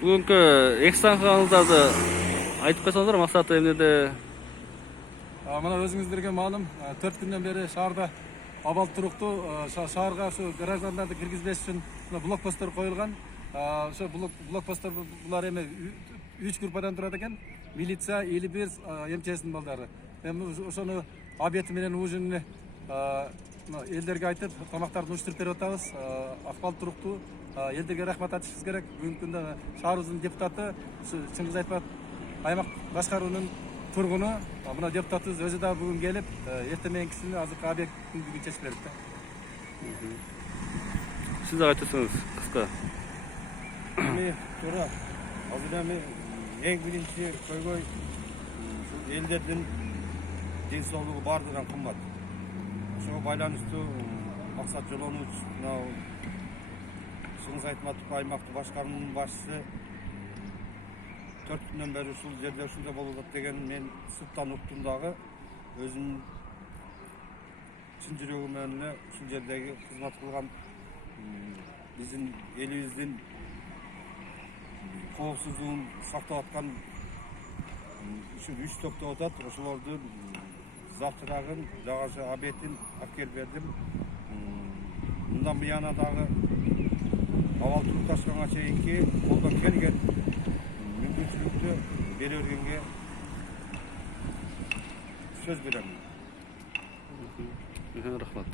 Бүгүнкү экспансияңыздарды айтып койсоңуздар, максаты эмнеде? Мына өзүңүздөргө маалым, 4 күндөн бери шаарда абал туруктуу, шаарга ушу граждандарды киргизбеш үчүн блокпосттор коюлган. Ошо блокпосттор булар эми 3 группадан турат экен. Милиция, Илибирс, МЧСнин балдары. Эми ошону обеди менен ужинни элдерге айтып, тамактарды уштуруп берип атабыз. Акбал туруктуу. Элдерге рахмат айтышыбыз керек. Бүгүнкү күндө шаарыбыздын депутаты, Чыңгыз Айтбат аймак башкаруунун тургуну, мына депутатыбыз өзү да бүгүн келип, эртең мененкисин азыркы объекттин бүгүн чечип берди да. Сиз да айтасыңыз кыска. Эми туура азыр эми эң биринчи көйгөй ушул элдердин ден соолугу баардыгынан кымбат. Ошого байланыштуу максат жолонуч мына Чыңгыз Айтматов аймактык башкаруунун башчысы 4 күндөн бери ушул жерде ушундай болуп атат деген мен сырттан уктум дагы. Өзүм чын жүрөгүм менен эле ушул жердеги кызмат кылган биздин элибиздин коопсуздугун сактап аткан ушул 3 топ деп атат. Ошолордун завтрагын, жагачы обедин алып келип бердим. Мындан буяна дагы абал турукташканга чейинки колдон келген мүмкүнчүлүктү бере бергенге сөз берем. Рахмат.